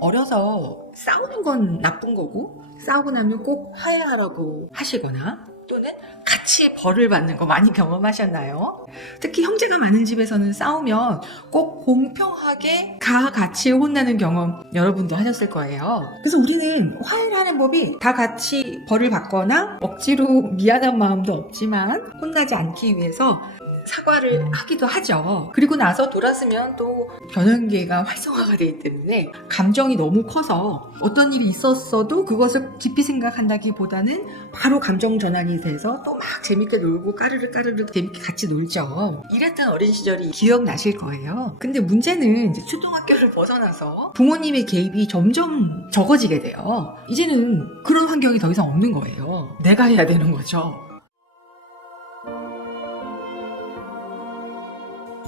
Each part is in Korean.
어려서 싸우는 건 나쁜 거고 싸우고 나면 꼭 화해하라고 하시거나 또는 같이 벌을 받는 거 많이 경험하셨나요? 특히 형제가 많은 집에서는 싸우면 꼭 공평하게 다 같이 혼나는 경험 여러분도 하셨을 거예요. 그래서 우리는 화해를 하는 법이 다 같이 벌을 받거나 억지로 미안한 마음도 없지만 혼나지 않기 위해서 사과를 하기도 하죠. 그리고 나서 돌아서면 또 변형계가 활성화가 되기 때문에 감정이 너무 커서 어떤 일이 있었어도 그것을 깊이 생각한다기보다는 바로 감정 전환이 돼서 또 막 재밌게 놀고 까르르 재밌게 같이 놀죠. 이랬던 어린 시절이 기억나실 거예요. 근데 문제는 이제 초등학교를 벗어나서 부모님의 개입이 점점 적어지게 돼요. 이제는 그런 환경이 더 이상 없는 거예요. 내가 해야 되는 거죠.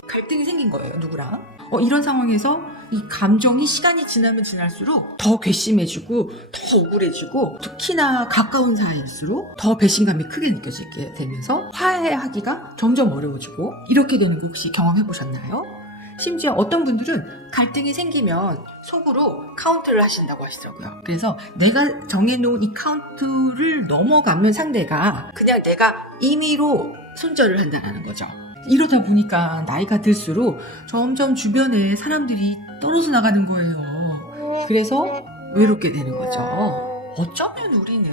갈등이 생긴 거예요, 누구랑. 이런 상황에서 이 감정이 시간이 지나면 지날수록 더 괘씸해지고 더 억울해지고 특히나 가까운 사이일수록 더 배신감이 크게 느껴지게 되면서 화해하기가 점점 어려워지고 이렇게 되는 거 혹시 경험해 보셨나요? 심지어 어떤 분들은 갈등이 생기면 속으로 카운트를 하신다고 하시더라고요. 그래서 내가 정해놓은 이 카운트를 넘어가면 상대가 그냥 내가 임의로 손절을 한다는 거죠. 이러다 보니까 나이가 들수록 점점 주변에 사람들이 떨어져 나가는 거예요. 그래서 외롭게 되는 거죠. 어쩌면 우리는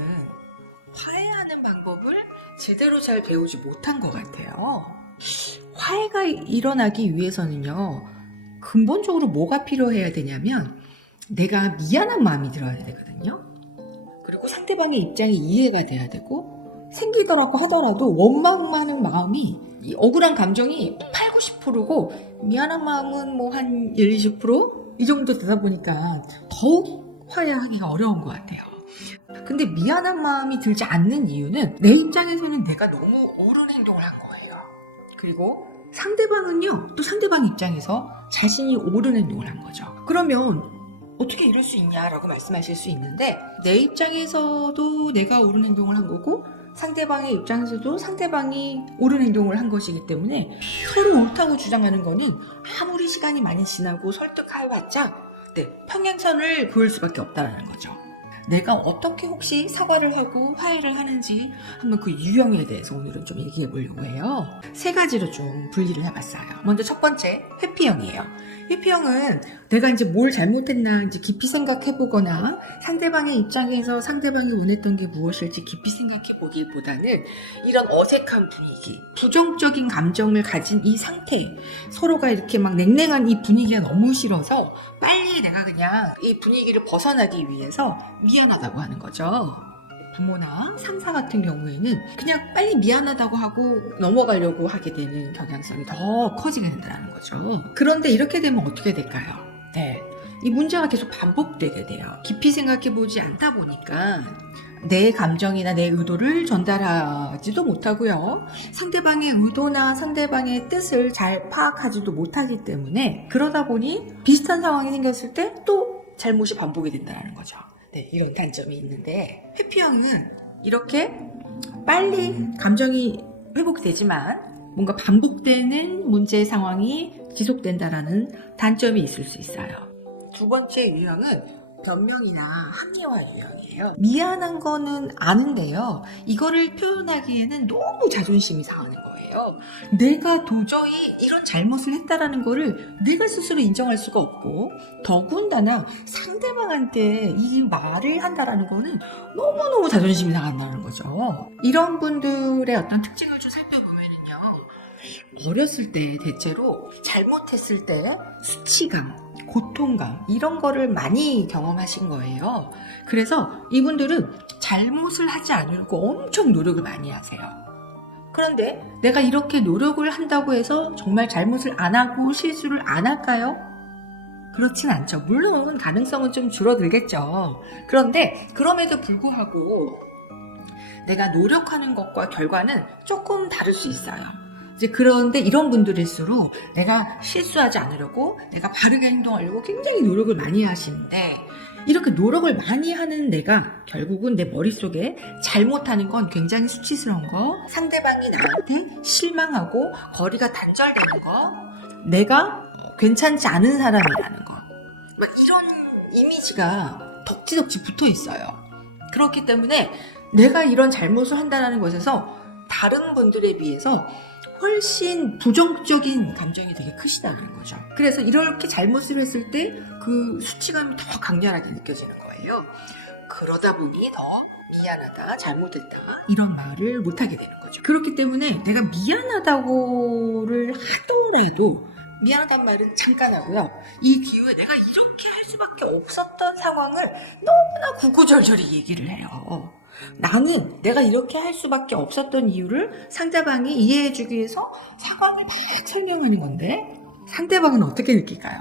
화해하는 방법을 제대로 잘 배우지 못한 것 같아요. 화해가 일어나기 위해서는요, 근본적으로 뭐가 필요해야 되냐면 내가 미안한 마음이 들어야 되거든요. 그리고 상대방의 입장이 이해가 돼야 되고 생기더라고 하더라도 원망 많은 마음이 이 억울한 감정이 8, 90%고 미안한 마음은 뭐 한 1, 20%? 이 정도 되다 보니까 더욱 화해하기가 어려운 것 같아요. 근데 미안한 마음이 들지 않는 이유는 내 입장에서는 내가 너무 옳은 행동을 한 거예요. 그리고 상대방은요, 또 상대방 입장에서 자신이 옳은 행동을 한 거죠. 그러면 어떻게 이럴 수 있냐라고 말씀하실 수 있는데 내 입장에서도 내가 옳은 행동을 한 거고 상대방의 입장에서도 상대방이 옳은 행동을 한 것이기 때문에 서로 옳다고 주장하는 거는 아무리 시간이 많이 지나고 설득해봤자 평행선을 그을 수밖에 없다는 거죠. 내가 어떻게 혹시 사과를 하고 화해를 하는지 한번 그 유형에 대해서 오늘은 좀 얘기해 보려고 해요. 3가지로 좀 분리를 해봤어요. 먼저 첫 번째, 회피형이에요. 회피형은 내가 이제 뭘 잘못했나 이제 깊이 생각해 보거나 상대방의 입장에서 상대방이 원했던 게 무엇일지 깊이 생각해 보기보다는 이런 어색한 분위기, 부정적인 감정을 가진 이 상태, 서로가 이렇게 막 냉랭한 이 분위기가 너무 싫어서 빨리 내가 그냥 이 분위기를 벗어나기 위해서 미안하다고 하는 거죠. 부모나 상사 같은 경우에는 그냥 빨리 미안하다고 하고 넘어가려고 하게 되는 경향성이 더 커지게 된다는 거죠. 그런데 이렇게 되면 어떻게 될까요? 이 문제가 계속 반복되게 돼요. 깊이 생각해 보지 않다 보니까 내 감정이나 내 의도를 전달하지도 못하고요. 상대방의 의도나 상대방의 뜻을 잘 파악하지도 못하기 때문에 그러다 보니 비슷한 상황이 생겼을 때 또 잘못이 반복이 된다는 거죠. 이런 단점이 있는데 회피형은 이렇게 빨리 감정이 회복되지만 뭔가 반복되는 문제 상황이 지속된다라는 단점이 있을 수 있어요. 두 번째 유형은 변명이나 합리화 유형이에요. 미안한 거는 아는데요. 이거를 표현하기에는 너무 자존심이 상하는 거예요. 내가 도저히 이런 잘못을 했다라는 거를 내가 스스로 인정할 수가 없고 더군다나 상대방한테 이 말을 한다라는 거는 너무너무 자존심이 상한다는 거죠. 이런 분들의 어떤 특징을 좀 살펴보면요. 어렸을 때 대체로 잘못했을 때 수치감, 고통감 이런 거를 많이 경험하신 거예요. 그래서 이분들은 잘못을 하지 않으려고 엄청 노력을 많이 하세요. 그런데 내가 이렇게 노력을 한다고 해서 정말 잘못을 안 하고 실수를 안 할까요? 그렇진 않죠. 물론 가능성은 좀 줄어들겠죠. 그런데 그럼에도 불구하고 내가 노력하는 것과 결과는 조금 다를 수 있어요. 그런데 이런 분들일수록 내가 실수하지 않으려고 내가 바르게 행동하려고 굉장히 노력을 많이 하시는데 이렇게 노력을 많이 하는 내가 결국은 내 머릿속에 잘못하는 건 굉장히 수치스러운 거, 상대방이 나한테 실망하고 거리가 단절되는 거, 내가 괜찮지 않은 사람이라는 거, 이런 이미지가 덕지덕지 붙어 있어요. 그렇기 때문에 내가 이런 잘못을 한다는 것에서 다른 분들에 비해서 훨씬 부정적인 감정이 되게 크시다는 거죠. 그래서 이렇게 잘못을 했을 때 그 수치감이 더 강렬하게 느껴지는 거예요. 그러다 보니 더 미안하다, 잘못했다 이런 말을 못하게 되는 거죠. 그렇기 때문에 내가 미안하다고를 하더라도 미안하단 말은 잠깐 하고요. 이 기회에 내가 이렇게 할 수밖에 없었던 상황을 너무나 구구절절히 얘기를 해요. 나는 내가 이렇게 할 수밖에 없었던 이유를 상대방이 이해해주기 위해서 상황을 막 설명하는 건데 상대방은 어떻게 느낄까요?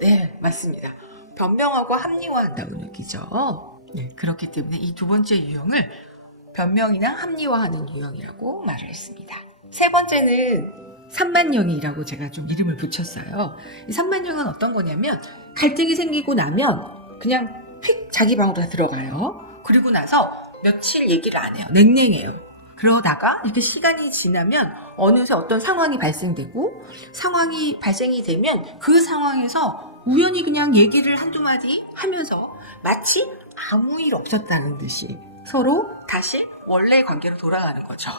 네, 맞습니다. 변명하고 합리화한다고 느끼죠. 네, 그렇기 때문에 이 두 번째 유형을 변명이나 합리화하는 유형이라고 말을 했습니다. 세 번째는 산만형이라고 제가 좀 이름을 붙였어요. 이 산만형은 어떤 거냐면 갈등이 생기고 나면 그냥 휙 자기 방으로 다 들어가요. 그리고 나서 며칠 얘기를 안 해요. 냉랭해요. 그러다가 이렇게 시간이 지나면 어느새 어떤 상황이 발생되고 상황이 발생이 되면 그 상황에서 우연히 그냥 얘기를 한두 마디 하면서 마치 아무 일 없었다는 듯이 서로 다시 원래의 관계로 돌아가는 거죠.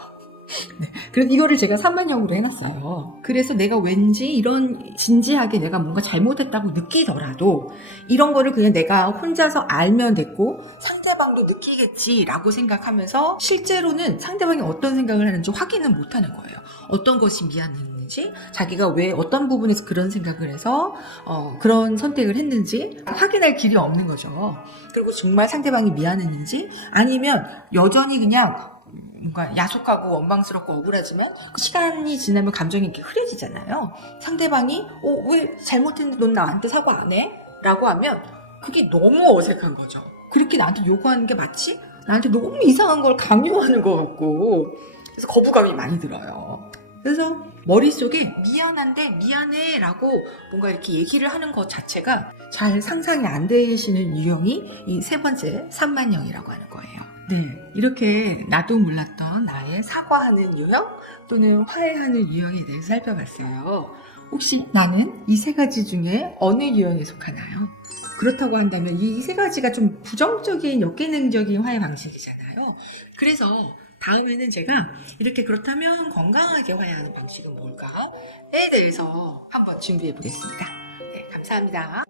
네. 그래서 이거를 제가 3만형으로 해놨어요. 그래서 내가 왠지 이런 진지하게 내가 뭔가 잘못했다고 느끼더라도 이런 거를 그냥 내가 혼자서 알면 됐고 상대방도 느끼겠지라고 생각하면서 실제로는 상대방이 어떤 생각을 하는지 확인은 못하는 거예요. 어떤 것이 미안했는지 자기가 왜 어떤 부분에서 그런 생각을 해서 그런 선택을 했는지 확인할 길이 없는 거죠. 그리고 정말 상대방이 미안했는지 아니면 여전히 그냥 뭔가 야속하고 원망스럽고 억울하지만 그 시간이 지나면 감정이 이렇게 흐려지잖아요. 상대방이 왜 잘못했는데 넌 나한테 사과 안 해? 라고 하면 그게 너무 어색한 거죠. 그렇게 나한테 요구하는 게 마치 나한테 너무 이상한 걸 강요하는 것 같고 그래서 거부감이 많이 들어요. 그래서 머릿속에 미안한데 미안해 라고 뭔가 이렇게 얘기를 하는 것 자체가 잘 상상이 안 되시는 유형이 이 세 번째 산만형이라고 하는 거예요. 네, 이렇게 나도 몰랐던 나의 사과하는 유형 또는 화해하는 유형에 대해서 살펴봤어요. 혹시 나는 이 세 가지 중에 어느 유형에 속하나요? 그렇다고 한다면 이 세 가지가 좀 부정적인 역기능적인 화해 방식이잖아요. 그래서 다음에는 제가 이렇게 그렇다면 건강하게 화해하는 방식은 뭘까에 대해서 한번 준비해 보겠습니다. 네, 감사합니다.